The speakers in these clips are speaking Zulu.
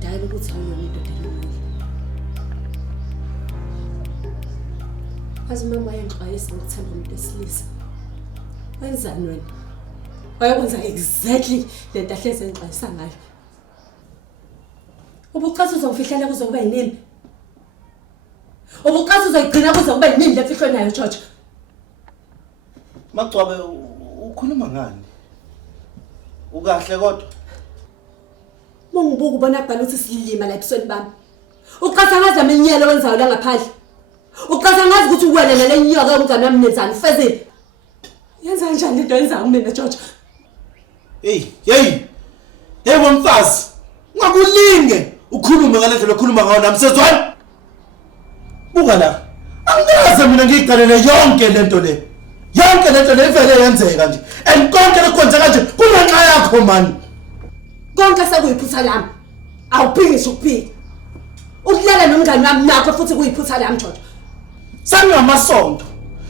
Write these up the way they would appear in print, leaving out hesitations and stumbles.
kudala ukuthi awuyona indoda elungile. Azi mama yangixwayisa ngokuthanda umuntu wesilisa. Wenzani wena? Wayakwenza exactly lento ahleze ngixwayisa ngayo. Ubucathi uzongifihlela kuze kube yinini? Ubucathi uzoyigcina kuze kube yinini le mfihlo nayo George? Magcwabe ukhuluma ngani? Ukahle kodwa? Mongibuka ubona bhala ukuthi silima la ebusweni bami. Uqatha ngazi aminyelo wenzayo la ngaphandle. Uqatha ngazi ukuthi uwena nale nyoka yomngane wami nenzani fezile. Yenza kanjani into yenzayo kumina George? Hey bomfazi. Ungakulinge ukhulume ngalendlela okhuluma ngayo nami sezwana. Buka la. Angikaze mina ngiyiqalele yonke lento le. Yonke lento le ivele yenzeka nje. And konke lokwenzeka nje kunenxa yakho man. Konke sekuyiphutha lami. Awuphingishe ukuphika. Ukulala nomngane wami nakho futhi kuyiphutha lami George. Sangamasonto.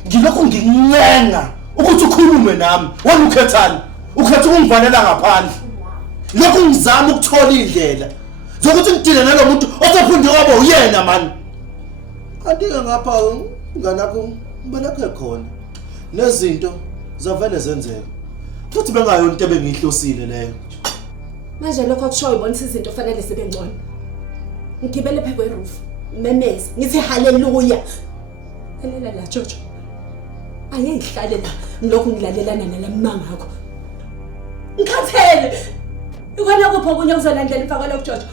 Ngilokhu ngincenga ukuthi ukhulume nami. Wena ukhethani? Ukhetha ukungivalela ngaphandle. Lokhu ngizama ukuthola indlela zokuthi ngidile nalomuntu osephunde kwabo uyena man. Kanti ke ngapha nganakho balakhe khona. Nezinto zavele zenzeka. Futhi bengayona into ebengihlosile leyo. Manje lokho kushoyo ibonisa izinto fanele sibe ngcono. Ngigibele phekwe roof. Memezi ngithi haleluya. Elela la George. Ayengihlale la ngilokhu ngilalelana nalamanga akho. Ngikhathele. Ikona kupho kunye kuzolandela imfaka lo George.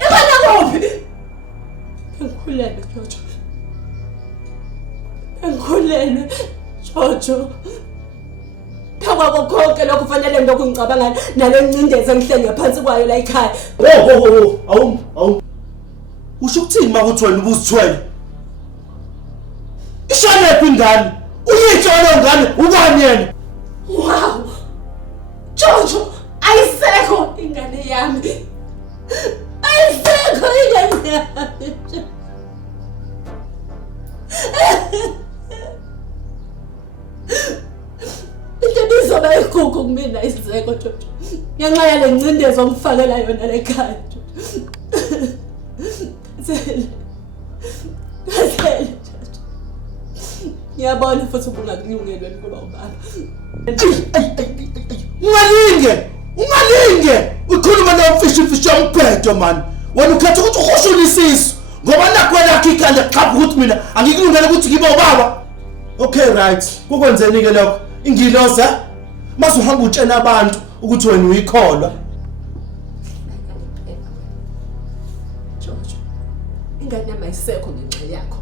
Ikona kuphi? Ngikhulele George. Ngikhulele George. Phakwa konke lokho kufanele lokhu ngicabanga nale ncindeze engihlenge phansi kwayo la ekhaya. Awu. Usho ukuthini makuthi wena ubuzithwele? Ishane phi ingane? Uyitsholo ngane ubani yena? Wow. George, ayisekho ingane yami. Ayisekho ingane yami. Into izoba igugu kumina isizeko George. Ngenxa yale ncindezi ongifakela yona le ekhaya. Thele. Ngiyabona futhi ubungakulungele ngoba ubaba. Ungalinge. Ukhuluma nomfishi yombhedo man. Wena ukhetha ukuthi uhoshule isisu ngoba nakwena akikhanda qapha ukuthi mina angikulungele ukuthi ngibe ubaba. Okay right. Kukwenzeni ke lokho? Ingiloza mase uhamba utshena abantu ukuthi wena uyikholwa. George. Ingane yami ayisekho ngenxa yakho.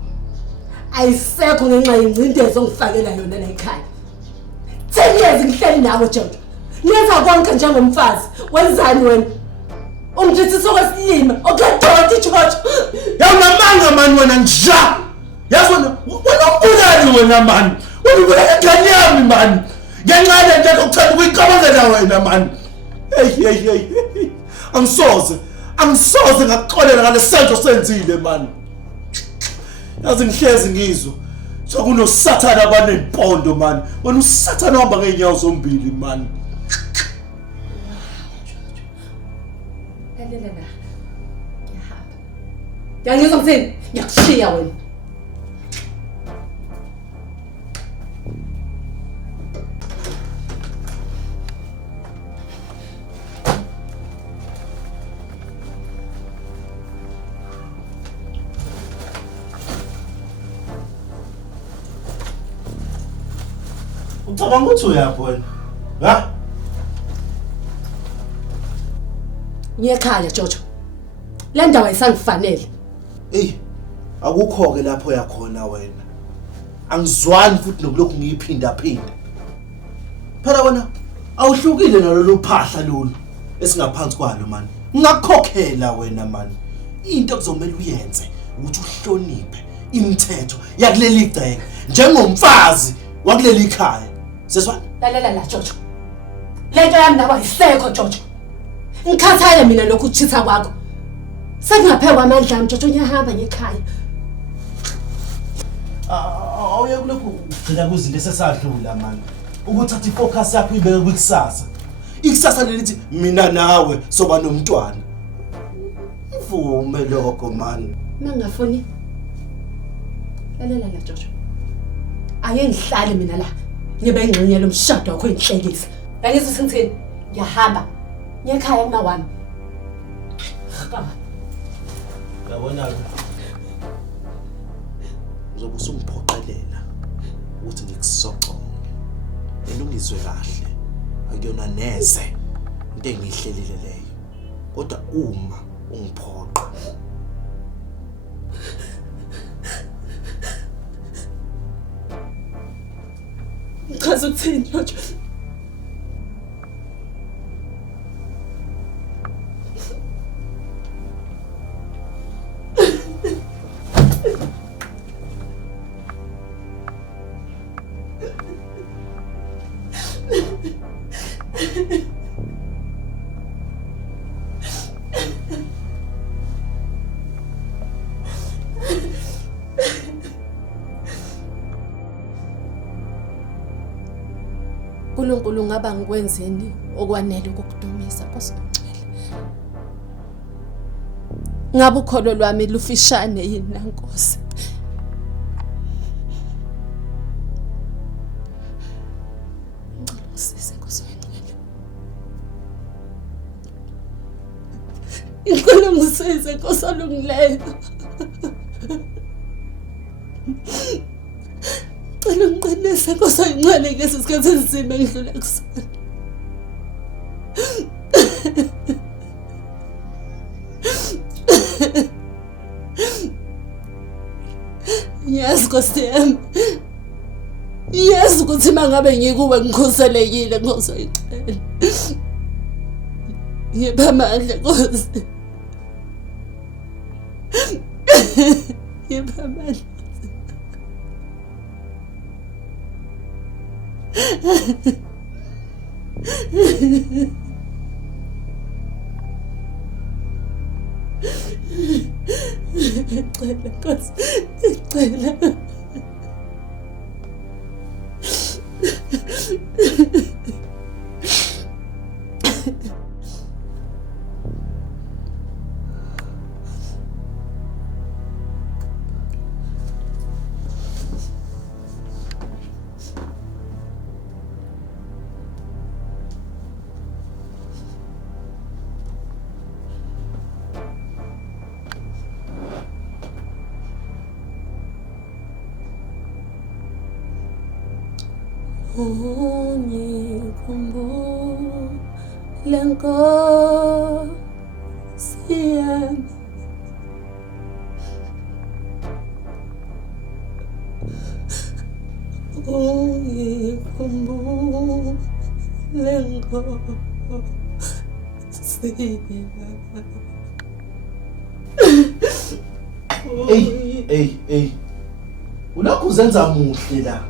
Ayisekho ngenxa yencindezi ongifakela yona la ekhaya. 10 years ngihleli nawe George. Ngenza konke njengomfazi. Wenzani wena? Ungithi sokwesilima. Okadoti George. Yawunamanga man wena nja. Yazona wena umbulali wena man. Wena ubulala ingane yami man. Ngenxa yento okuthanda ukuyicabangela wena man. Hey. Angisoze ngakuxolela ngalesenzo senzile man. Yazi ngihlezi ngizwa sokunosathana abanempondo man. Wena usathana uhamba ngeenyawo zombili man. Lalela la. Ngiyahamba. Ngiyangizwa ngithini? Ngiyakushiya wena. Ucabanga ukuthi uyaphi wena? Ha? Ngiyekhala George. Le ndawo ayisangifanele. Akukho ke lapho yakhona wena. Angizwani futhi nokulokhu ngiyiphinda. Phela wena awuhlukile nalolu phahla lolu esingaphansi kwalo man. Ngakukhokhela wena man. Into kuzomela uyenze ukuthi uhloniphe imithetho yakuleli gceke njengomfazi wakuleli ikhaya. Seswa? Lalela la George. Lento yami nawe ayisekho George. Ngikhathele mina lokhu ukuchitha kwakho. Sengingaphekwa amandla ami George ngiyahamba ngekhaya. Awuye kulokhu ugcina kuzinto esesadlula man. Ukuthatha ifocus yakho ibeke kwikusasa. Ikusasa lelithi mina nawe soba nomntwana. Angikuvume lokho man. Mangafuni. Lalela la Jojo. Ake ngihlale mina la. Ngibe ingxenye lomshado wakho enhlekisa. Ngizwe singithini? Ngiyahamba. Ngiyakhaya kuna wami. Yabona ke. Uzobe usungiphoqelela ukuthi ngikusoqo. Elungizwe kahle. Akuyona neze into engihlelile leyo. Kodwa uma ungiphoqa Chaza ukuthini Jojo? uNkulunkulu ngaba ngikwenzeni okwanele ukukudumisa Nkosi ngcwele. Ngabe ukholo lwami lufishane yini na Nkosi? Ngicela Nkosi ngcwele. Ngicela ngisize Nkosi olungileyo. Cela ungiqinise Nkosi ngcwele ngesi sikhathi esinzima engidlula kusona. Yes Nkosi yami. Yes ukuthi mangabe ngikuwe ngikhuselekile Nkosi ngicela. Ngipha amandla Nkosi. Ngipha amandla. Cela Nkosi, cela. Ungikhumbule Nkosi yami. Ungikhumbule Nkosi yami. Hey. Ulokhu uzenza muhle la.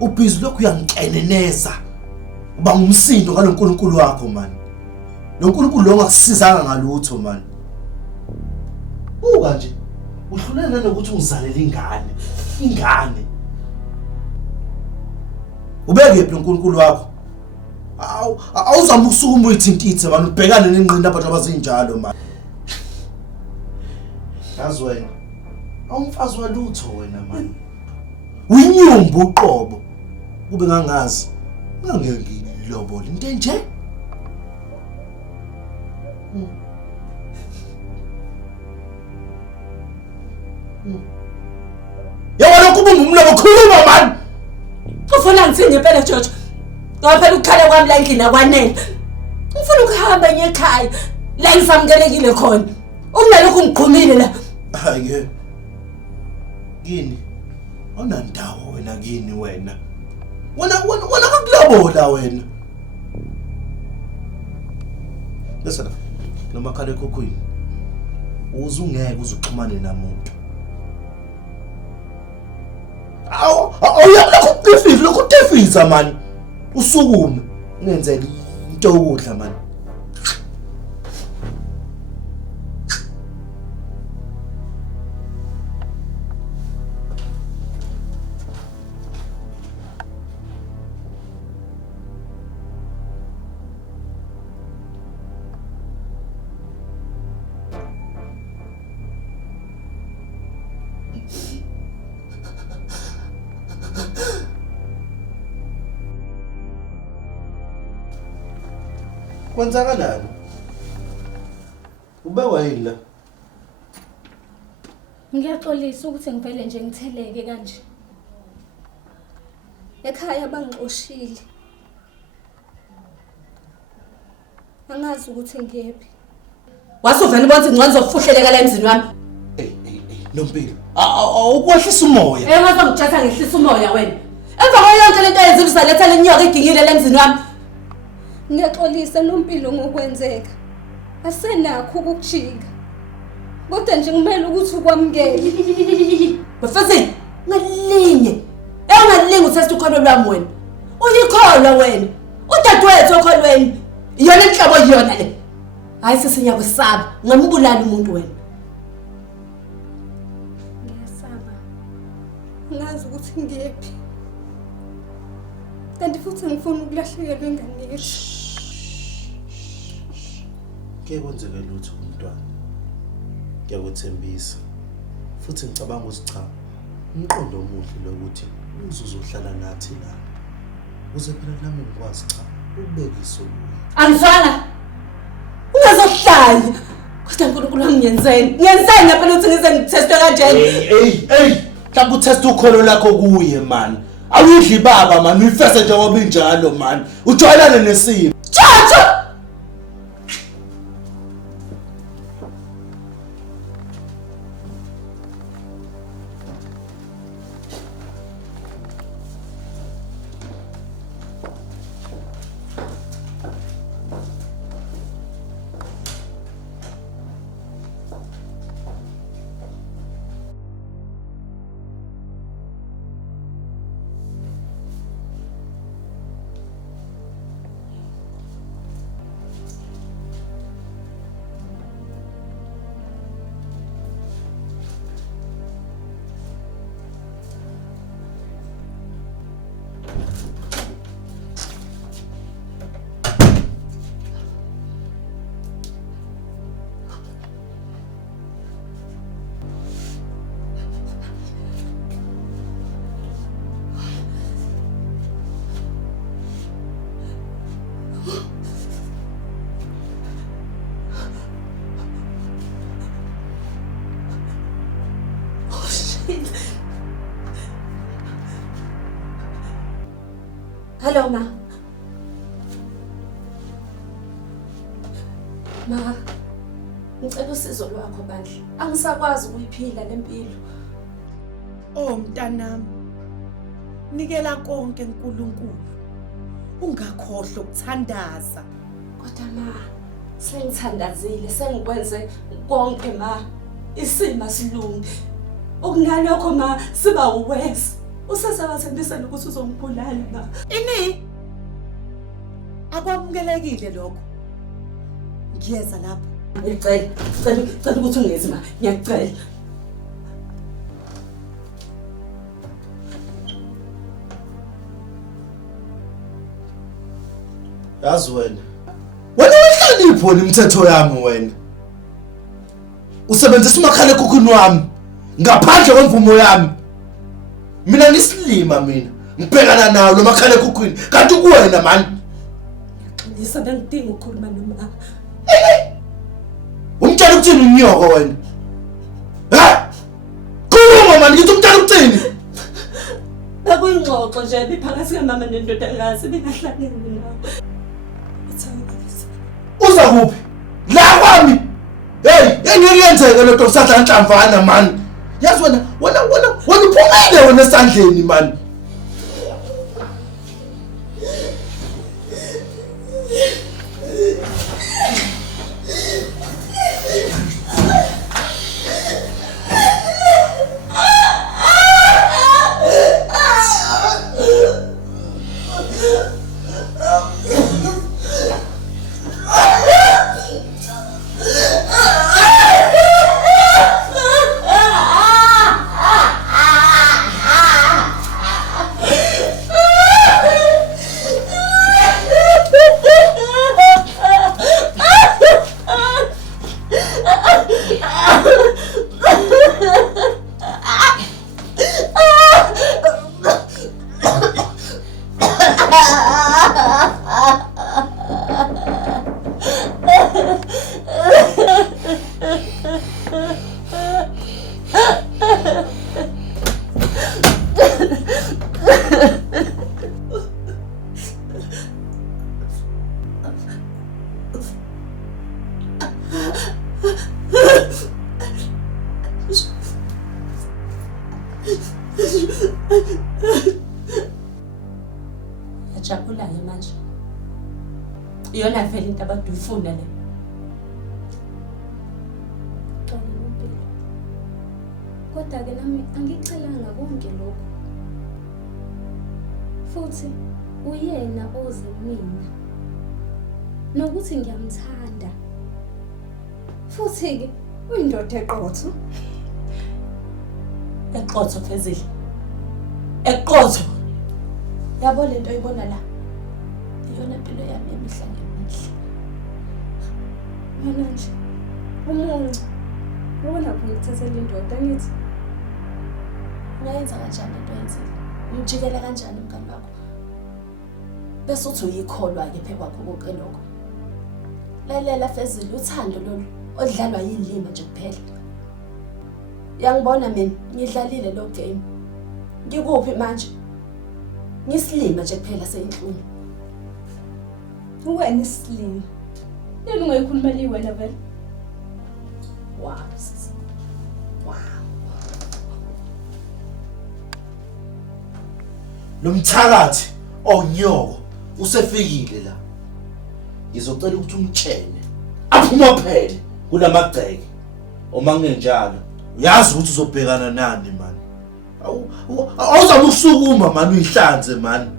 Ubhizi lokhu uyangikeneneza. Uba ngumsindo ngaloNkulunkulu wakho man. LoNkulunkulu lo ngakusizanga ngalutho man. Uka nje uhlulena nokuthi ungizalela ingane. Ubeke yephi loNkulunkulu wakho? Awuzama ukusukuma uyithintithe man ubhekane nenqindi abantu abazinjalo man. Yazi wena awumfazi walutho wena man. Uyinyumba uqobo kube ngangazi ngangeke ngilobole into enje. Yabona kuba ngumlobo khuluma man. Ufuna ngithini ngempela Jojo? Ngoba phela ukukhala kwami la endlini akwanele. Ngifuna ukuhamba ngiye ekhaya la ngisamukelekile khona. Ungalokhu ngiqhumile la. Hayi kini awunandawo wena kini wena. Wena akukulobola wena. Listen, noma khale kokuyini. Uzungeke uzuxhumane namuntu. Awuyakho lokho tefisa man. Usukume ngenzele into ukudla man. Kwenzakalani? Ubewa yini la? Ngiyaxolisa ukuthi ngivele nje ngitheleke kanje. Ekhaya bangixoshile. Angazi ukuthi ngiyephi. Wasuvela bonke ingcwadi zokufuhleleka la emzini wami. Nompilo. Ukwehlisa umoya. Ngathi ngijatha ngehlisa umoya wena. Emva kwayonke lento eyenziwe usaletha lenyoka igingile la emzini wami. Ngiyaxolisa Nompilo ngokwenzeka. Asenakho ukujika. Kodwa nje kumele ukuthi ukwamukele. Bafazini, ngalinye. Engalinge uthatha ukholo lwami wena. Uyikholwa wena. Udadewethu okholweni. Iyona inhlabo iyona le. Hayi sesiyakusaba, ngambulala umuntu wena. Ngiyasaba. Ngazi ukuthi ngiyephi. Kanti futhi ngifuna ukulahlekelwa ingane yethu. Ke kwenzeke lutho umntwana. Ngiyakuthembisa. Futhi ngicabanga ukuthi cha. Umqondo omuhle lokuthi uzohlala nathi la. Uze phela nami ngikwazi cha ukubeka isolulo. Angizwanga. Ungazohlala. Kodwa uNkulunkulu angiyenzeni. Ngiyenzeni phela ukuthi ngize ngitheste kanjani. Hey. Mhlawumbe uthesta ukholo lakho kuye man. Awudli baba man, uyifese njengoba injalo man. Ujwayelane nesimo. Chacha! Hello, Ma. Ma, ngicela usizo lwakho bandla. Angisakwazi ukuyiphila lempilo. Oh mntanami. Nikela konke uNkulunkulu. Ungakhohlwa ukuthandaza. Kodwa ma, sengithandazile, sengikwenze konke ma. Isimo silungi. Okunalokho ma, siba uwes. Usesabathembisa ukuthi uzongibulala ma. Ini? Akwamukelekile lokho. Ngiyeza lapho. Ngicela ukuthi ungezi ma. Ngiyacela. Yazi wena. Wena wehlonipho imithetho yami wena. Usebenzisa umakhala ekhukhwini wami ngaphandle kwemvumo yami. Mina nisilima mina. Ngibhekana nawo lo makhala ekhukhwini. Kanti kuwena man. Ngiyaqinisa ngidinga ukukhuluma noma. Umtshela ukuthini unyoko wena? Ha? Khuluma man, ngithi umtshela ukuthini? Bekuyingxoxo nje biphakathi kamama nendodakazi bengahlangene nawo. Uza kuphi? La kwami. Hey, engiyenzeke lo kusahla nhlamvana man. Yazi wena uphumile wena esandleni man. lento abantu uyifuna le. Xolo Nompilo. Kodwa-ke nami angicelanga konke lokho. Futhi uyena oze mina. Nokuthi ngiyamthanda. Futhi-ke uyindoda eqotho. Eqotho Fezile. Eqotho. Yabo lento oyibona la. Iyona impilo yami emihla ngemihla. Mina nje umuncu. Ubona ngikuthathela indoda ngithi Ungayenza kanjani into yenzile? Umjikela kanjani umngani wakho? Bese uthi uyikholwa-ke phekwakho konke lokho. Lalela Fezile, uthando lolu odlalwa yilima nje kuphela. Yangibona mina ngidlalile lo game. Ngikuphi manje? Ngisilima nje kuphela seyinhlungu. uwena isilimo. Yena ungayikhulumela iwena vele. Wow, sisi. Wow. Lo mthakathi onyoko usefikile la. Ngizocela ukuthi umtshene aphuma phele kulamagceke. Uma kungenjalo uyazi ukuthi uzobhekana nani man. Awuzama ukusukuma man uyihlanze man.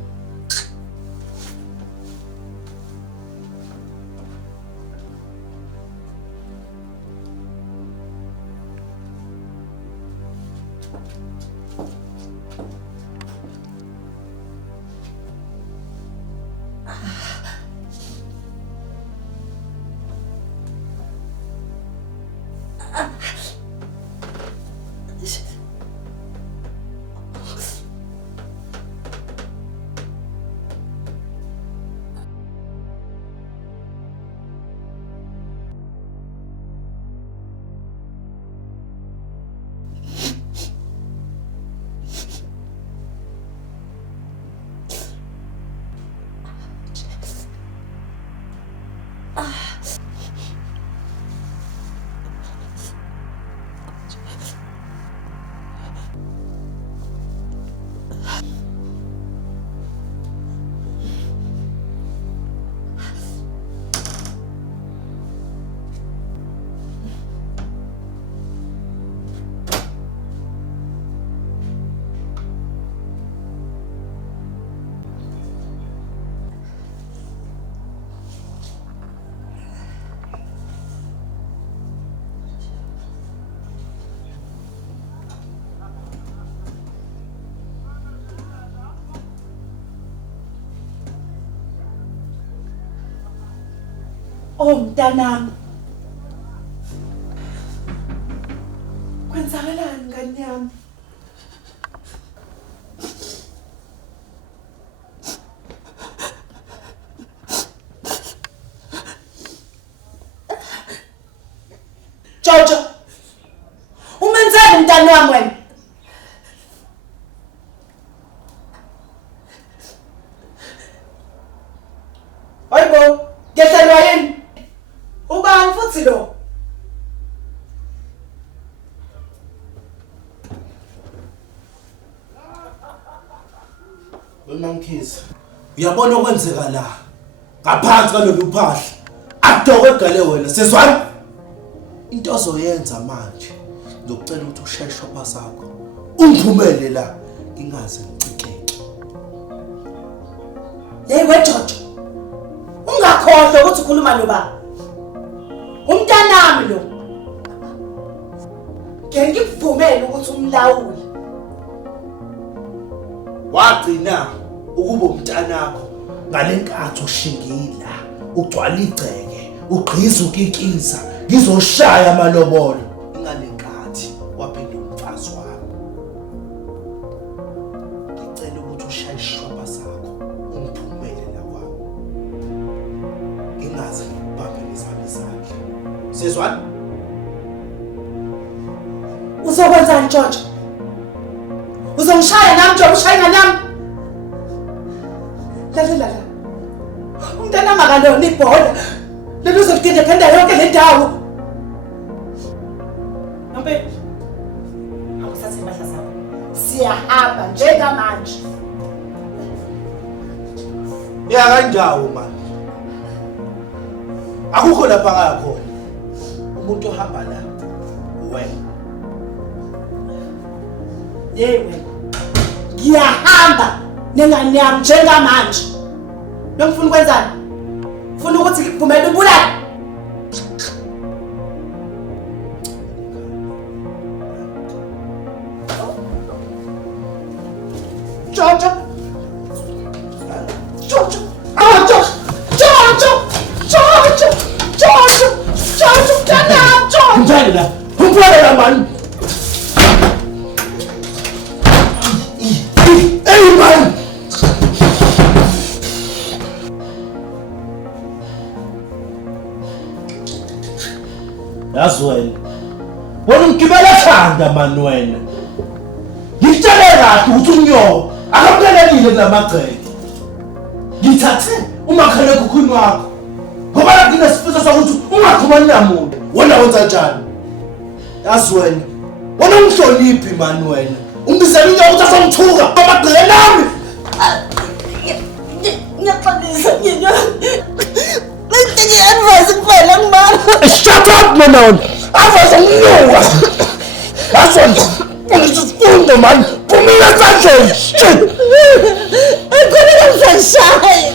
Oh mntanami. Kwenzakalani ngani yami? Jojo. Umenzani mntana wami wena? Hayibo, ngehlelwa yini? Ubani futhi lo? Wemamkhizi. Uyabona okwenzeka la. Ngaphansi kalolu phahla. Adokwe egale wena. Sizwana? Into ozoyenza manje. Ngicela ukuthi ushare shopper sakho. Ungiphumele la. Ngingaze ngicikeke. Hey weJojo. Ungakhohlwa ukuthi ukhuluma noba. Umntanami lo. Ngeke ngikuvumele ukuthi umlawule. Wagcina ukuba umntanakho ngalenkathi ushingila, ugcwala igceke, ugqiza ukikiza, ngizoshaya amalobolo. Ingalenkathi waphinda umfazi wami. Ngicela ukuthi ushaye ishwaba sakho, ungiphumele la kwami. Ngingaze ngikubambe nezami izandla. Sizwana? Uzokwenzani Jojo? Uzongishaya nami njengoba ushaya nami? Lalela la. Umntana makalona ibhola. Lelo uzolidependa yonke le ndawo. Nambe. Awusathe impahla zakho. Siyahamba njengamanje. Ya kanjalo man. Akukho lapha ngaya khona. Umuntu ohamba la wena. Yewe. Ngiyahamba nengane yami njengamanje. Nongifuna ukwenzani? Ufuna ukuthi ngivumele ubulala? Jojo. Jojo. Jojo. Jojo. Jojo. Jojo. Jojo. Jojo. Njalo. Umfana man. Hey man. Yazi wena. Wena ungibela ekhanda man wena. Ngitshele kahle ukuthi umnyobo akamkelekile kulamagceke. Ngithathe umakhala ekhukhwini wakho. Ngoba la nginesifiso sokuthi ungaxhumani namuntu. Wena wenza kanjani? Yazi wena. Wena ungihloniphi man wena. Ungizela into ukuthi asongithuka amagceke nami. Ngiyaxolisa nyina. Ngiyi-advise kuphela ngibala. Shut up man. Avasa umnyoka. Asona. Ungisifundo man. Phumile esandleni. Shit. Khona ngizashaya.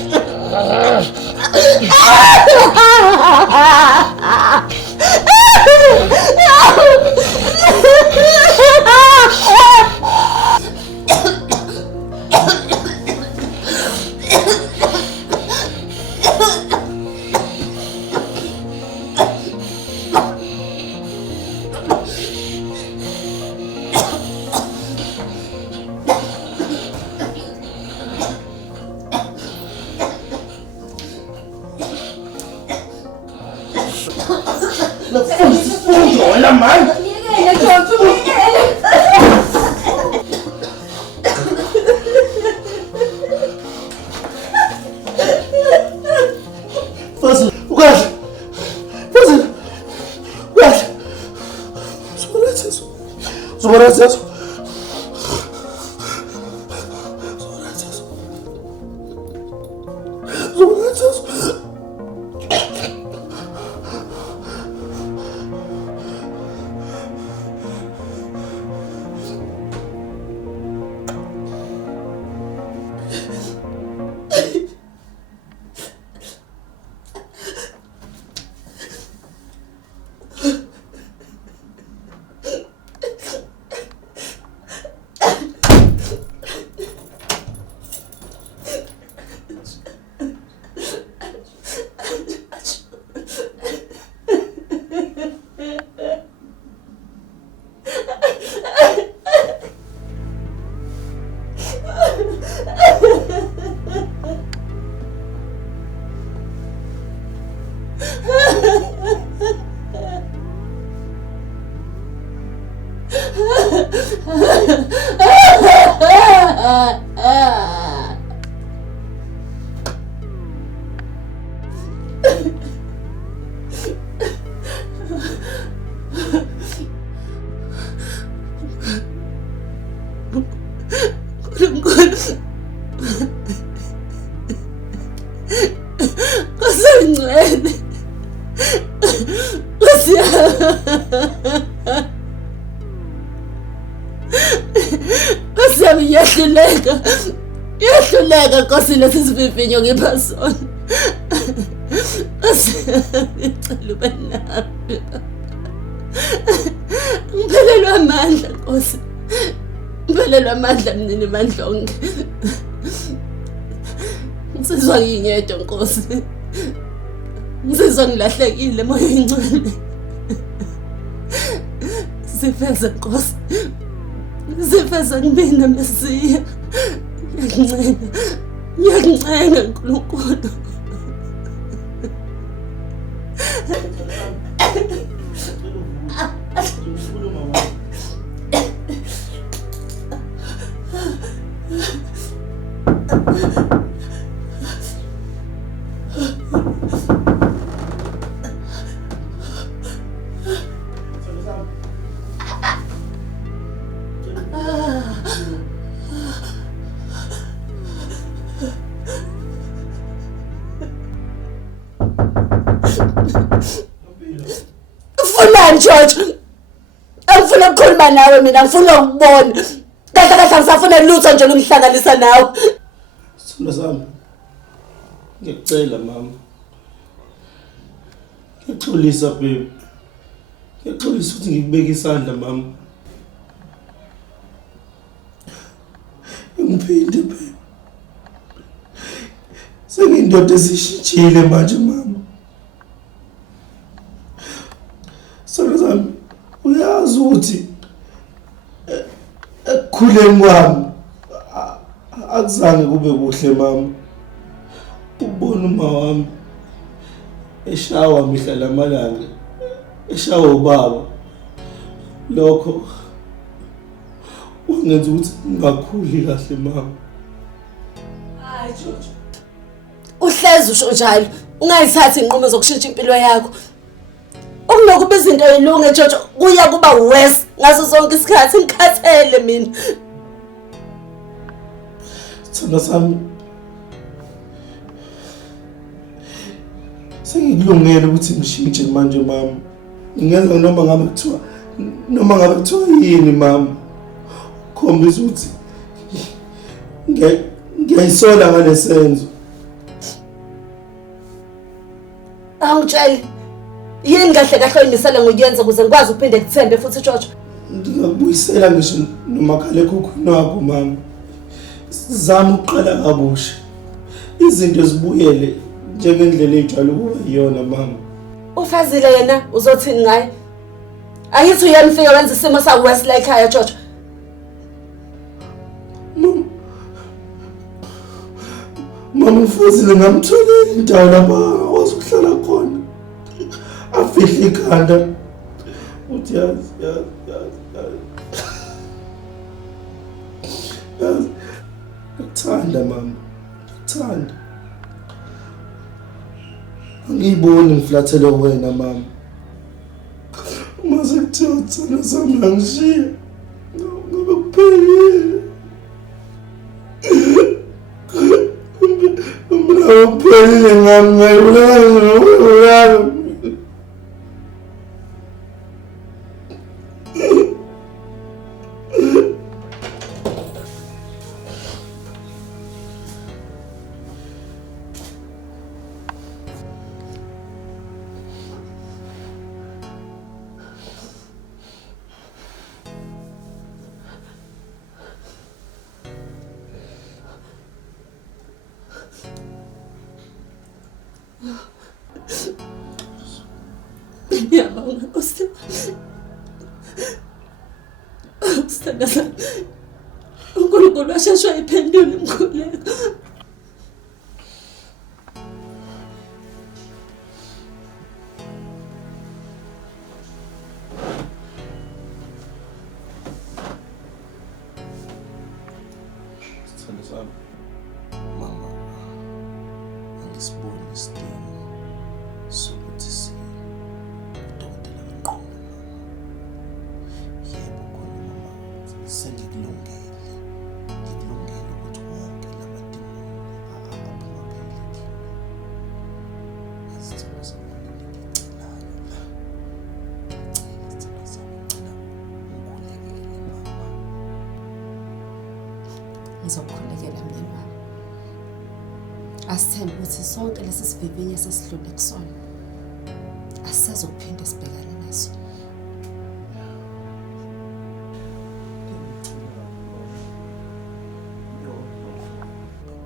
Wena man. Ngiyekele Jojo, ngiyekele. Fazil, ukahle. Fazil. Ukahle. Zobarathazo. Zobarathazo. Zobarathazo. Zobarathazo. Yahluleka Nkosi lesisivivinyo ngipha sona. Ngicela ube nami. Ngiphelelwa amandla Nkosi. Ngiphelelwa amandla mnini Mandlonke. Ngisizwa ngiyedwa Nkosi. Ngisizwa ngilahlekile moya ingcwele. Sifeza Nkosi. Sifeza ngibina Mesiya. Ngiyakuncenga Nkulunkulu. Ufunani George? Angifuna ukukhuluma nawe mina, ngifuna ukubona. Kahle kahle ngisafuna lutho nje lokungihlanganisa nawe. Sithando sami. Ngiyacela mama. Ngiyaxolisa babe. Ngiyaxolisa ukuthi ngikubeke isandla mama. Ngiphinde babe. Sengiyindoda esishintshile manje mama. Sithando sami, uyazi ukuthi ekukhuleni kwami akuzange kube kuhle mama. Ubona uma wami eshawa mihla lamalanga, eshawa ubaba, lokho wangenza ukuthi ngingakhuli kahle mama. Hayi George, uhlezi usho njalo, ungayithathi inqumo zokushintsha impilo yakho. Ukunokuba izinto yilunge George, kuya kuba worse ngaso sonke isikhathi. Ngikhathele mina. Sithando sami, sengikulungele ukuthi ngishintshe manje mama. Ngingenza noma ngabe kuthiwa yini mama. Khombisa ukuthi ngiyayisola ngale senzo. Awutshela yini kahle kahle oyimisele ngokuyenza ukuze ngikwazi ukuphinde ngithembe futhi George? Ngingakubuyisela ngisho nomakhalekhukhwini wakho mama. Zama ukuqala kabusha. Izinto zibuyele njengendlela ejwayele ukuba iyona mama. Ufazile yena uzothini ngaye? Ayithi uyamfika wenza isimo sa worse la ekhaya George. Mama ufuzile ngamtholela indawo lapha akwazi ukuhlala khona. Afihle ikhanda. Uthi yazi. Ngikuthanda mama. Ngikuthanda. Angiyiboni ngiflathele wena mama. Uma sekuthiwa uthanda sami angishiya. Ngoba kuphelile. Mina kuphelile ngami ngayibulala. Ngiyabonga Nkosi. Sithanda sami, uNkulunkulu washeshe wayiphendula imikhuleko. Sithando sami, mama, angisiboni isidingo sokuthi udokotela ngqondo mama. Yebo khona mama, sengikulungele ukuthi wonke lamadimoni aphuma phakathi. Sithando sami, ngicelayo la. Sithando sami, ngicela ungikhulekele mama. Ngizokukhulekela mnyeni wami. Asithembe ukuthi sonke lesi sivivinyo sesidlule kusona asisazokuphinde sibhekane naso.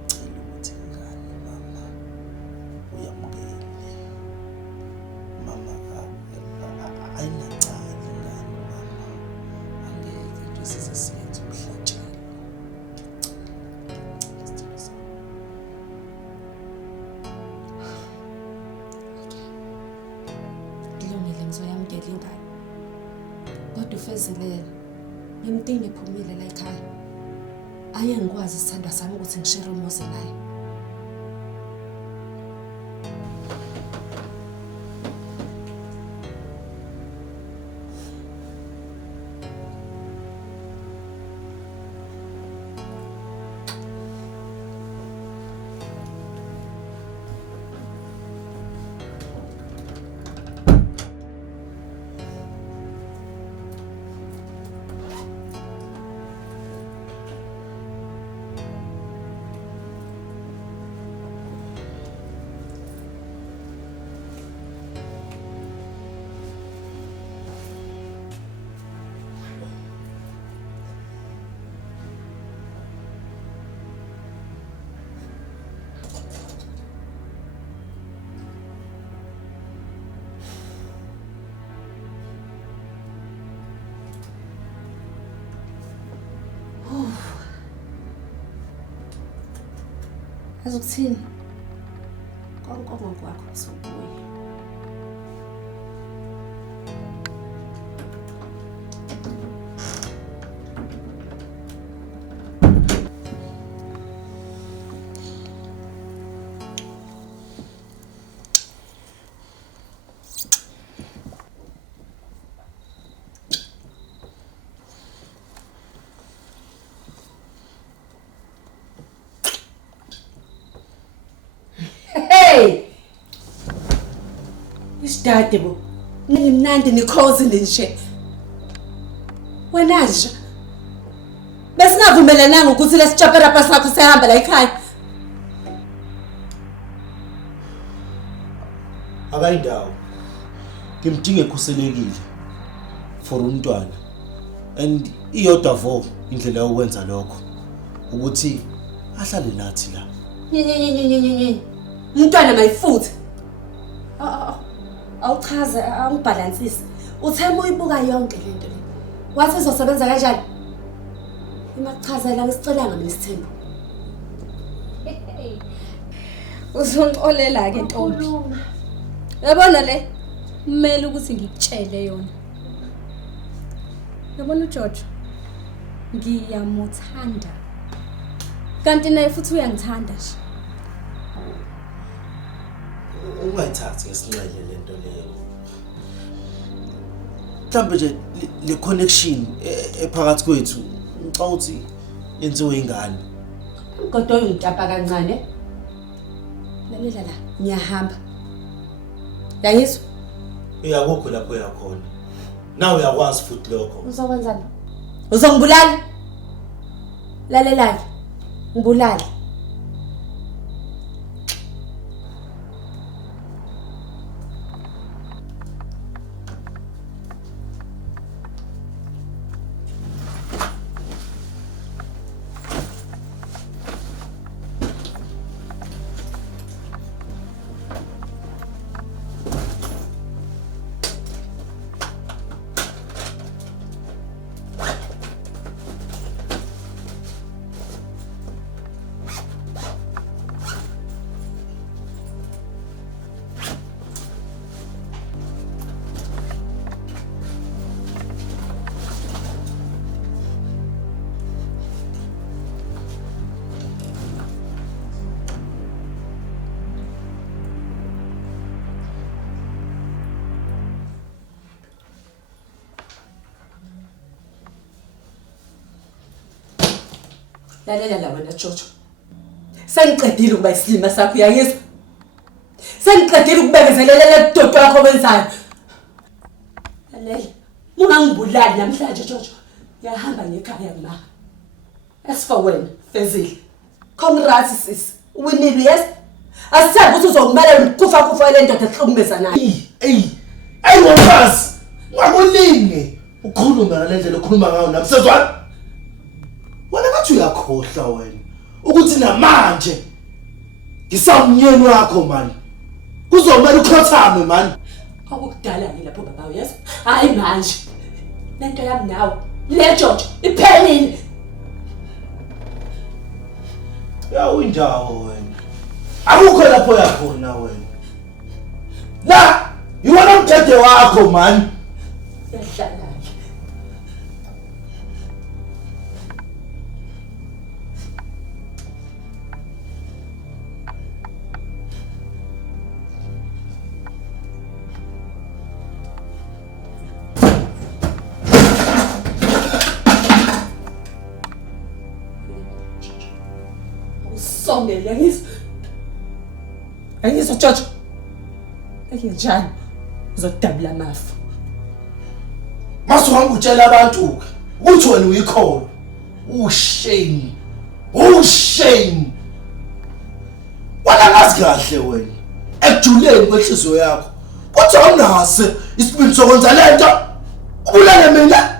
Ngicela ukuthi ingane mama uyamukele. Mama ayinacala ingane mama. Angeke nje size siyenze umhlatshelo. Kulungile, ngizoyamukela ingane. Kodwa ufezilele, imtini iphumile la ekhaya. Aye ngikwazi isithandwa sami ukuthi ngishere umuzi naye. Azokuthini? Konke ngokwakho sokubuya. Hey! Isidade bo. Nimnandi nikhozi nje. Wena nje. Besingavumelananga ukuthi lesitshapera pha sakho sehamba la ekhaya. Akayindawo. Ngimdinga ekhuselekile for umntwana. And iyodwa vo indlela yokwenza lokho ukuthi ahlale nathi la. Umntwana mayifuthe. Awuchaze awubalansisi. Uthema uyibuka yonke lento le. Wathi izosebenza kanjani? Imakuchazela ngisicela ngesithembu. Uzongixolela ke ntombi. Yabona le kumele ukuthi ngikutshele yona. Yabona uJojo ngiyamuthanda. Kanti naye futhi uyangithanda nje. Ungayithathi ngesinqele lento leyo. Mhlambe nje le connection ephakathi kwethu ngicela ukuthi yenziwe ingane. Kodwa uyintapa kancane. Lalela la, ngiyahamba. Yangizwa? Uyakukho lapho uyakhona. Nawe uyakwazi futhi lokho. Uzokwenzani? Uzongibulala? Lalela. Ngibulala. Lalela la wena Jojo. Sengiqedile ukuba isilima sakho uyayizwa? Sengiqedile ukubekezelela ledodo yakho wenzayo. Lalela, ungangibulali namhlanje Jojo. Ngiyahamba ngekhaya ma. As for wena, Fezile. Congrats sis. Winile yes? Asithathi ukuthi uzokumela kufa le ndoda ehlukumeza nayo. Ayingomfazi. Ngakuningi. Ukhuluma ngalendlela okhuluma ngayo namsezwana. Wena ngathi uyakhohlwa wena ukuthi namanje ngisamnyeni wakho man. Kuzomela ukhothame man. Akukudala yini lapho baba yes? Hayi manje. Lento yami nawe, le George, iphelile. Ya uyindawo wena. Akukho lapho yakhona wena. La, yiwona umthetho wakho man. Yahlala. Usongele yangizwa. Yangizwa Jojo. Njani? Uzodabula amafu. Masuhamba utshela abantu ukuthi wena uyikhona. Ushame. Ushame. Wala ngazi kahle wena. Ekujuleni kwenhliziyo yakho. Kodwa awunase isibindi sokwenza lento. Ubulale mina.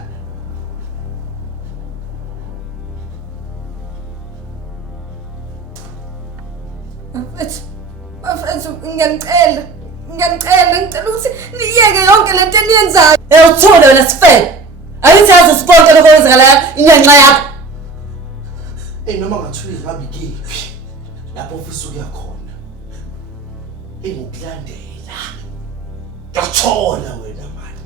Mfethu ngiyacela ukuthi niyeke yonke lento eniyenzayo. Uthule wena sifele. Ayithaze sikonke lokwenza la inyanxa yakho. Noma ngathiwa ngabe ngiphi. lapho ufisa ukuya khona engokulandela yakuthola wena manje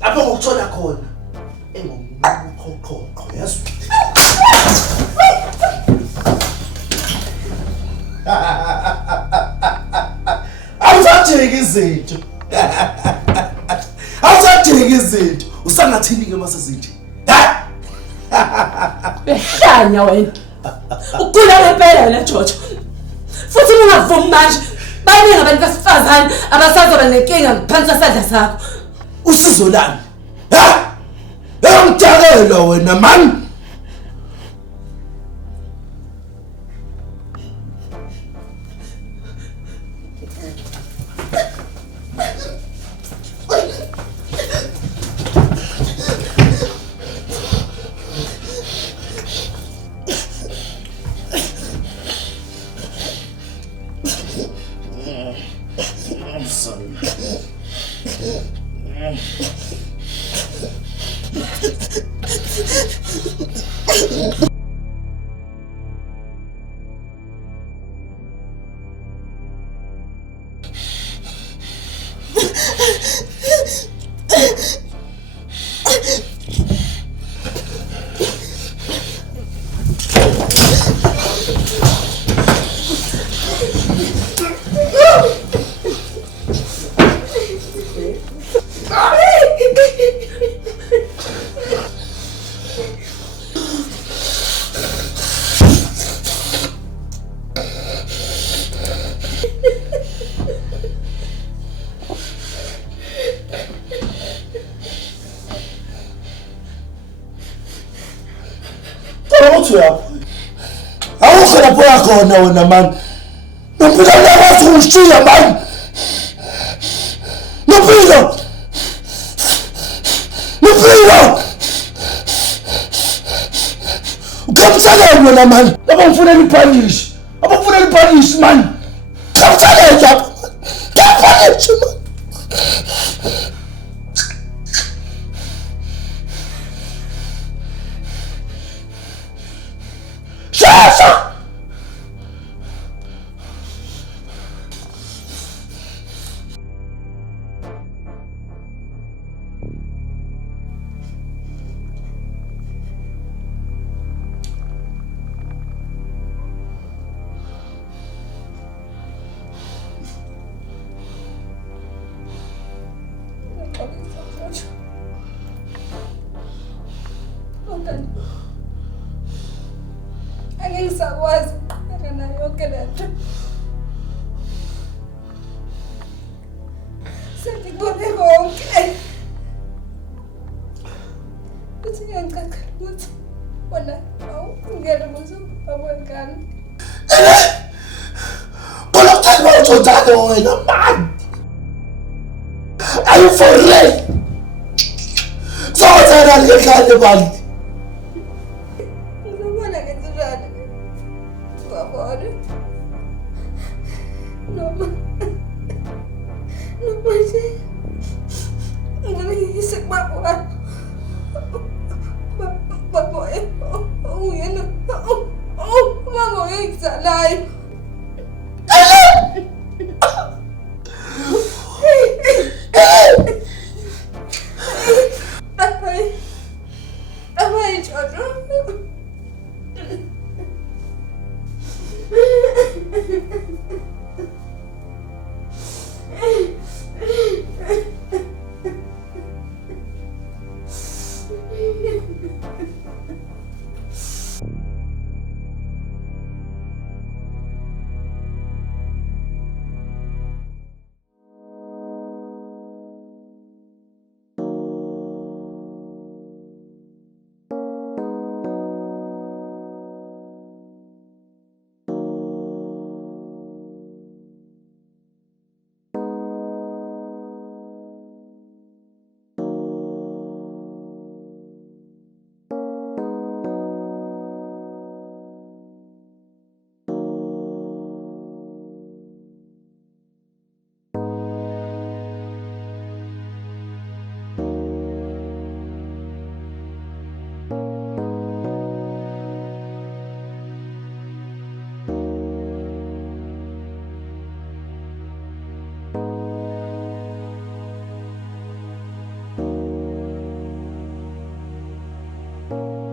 lapho ngokuthola khona engomqoqoqo yazi awusadingi izinto awusadingi izinto usangathini-ke masezinje Behlanya wena. Ugula ngempela wena Jojo. Futhi ungavumi manje. Baningi abantu besifazane abasazoba nenkinga ngaphansi kwesandla sakho. Usizo lami. Ha? Engidakela wena man. Awukho lapho yakhona wena man. Nompilo yakwazi ukushiya man. Nompilo. Ukamtsaleni wena man. Abangifuna ipanish. Abangifuna ipanish man. Kamtsaleni lapha. Kapanish man. Shasha! Angisakwazi ukuqhubeka nayo yonke le nto. Sengikubone konke. Futhi ngiyacacela ukuthi wena awungene kuzobabengane. Kolokuthatha uthonzane wena man. Are you for real? Zothana ngekhande man. Hayi.